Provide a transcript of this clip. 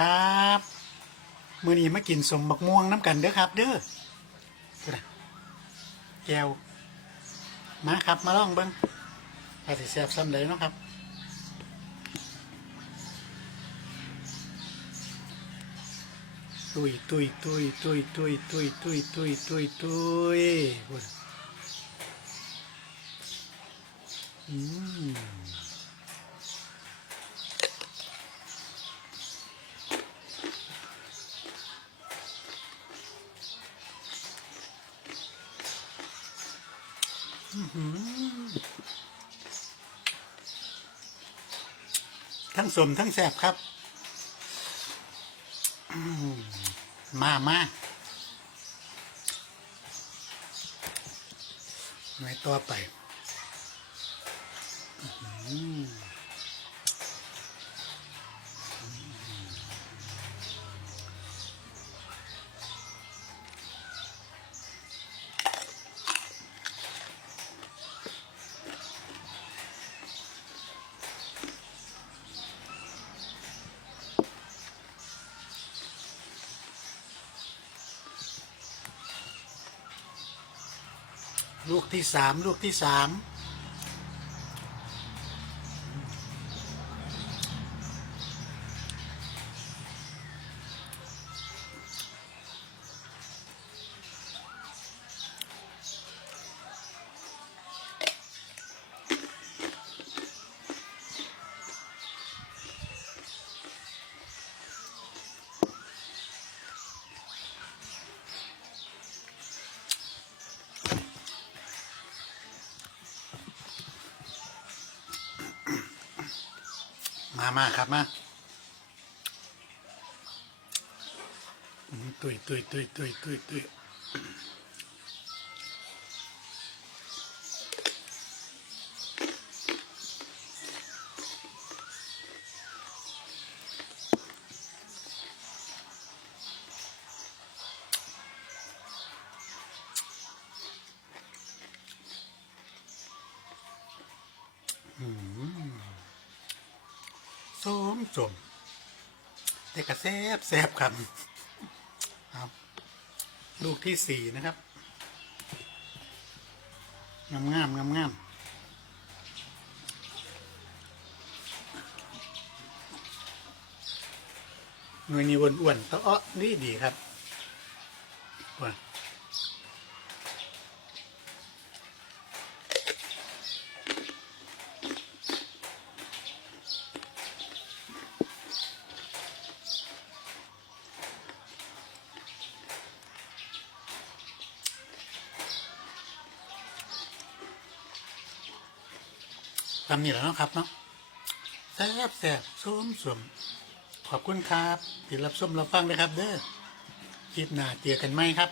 ครับมื้อนี้มากินสมบักม่วงน้ำกันเด้อครับ เด้อแก้วมาครับมาลองเบิ้งอาจสิแซ่บซ้ำเลยเนาะครับตุยตุยตุยตุยตุยตุยตุยตุยตุยตุยอืม ทั้งสมทั้งแสบครับ มามาหน่วยต่อไป อืม ลูกที่สามลูกที่สาม มามาครับมาอืมตุยตุยตุยตุยตุยตุย ส้มสมแต่กระแซบแซบครับครับ ลูกที่สี่นะครับ งามงามงามงามหน่วยนี้อ้วนๆตะเอ้อนี่ดีครับอ้วน ทำนี่แหล้วนาะครับเนาะแซ่บแซ่บส้มสมขอบคุณครับที่รับส้มรับฟังนะครับ เด้อคลิปหน้าเจอกันไหมครับ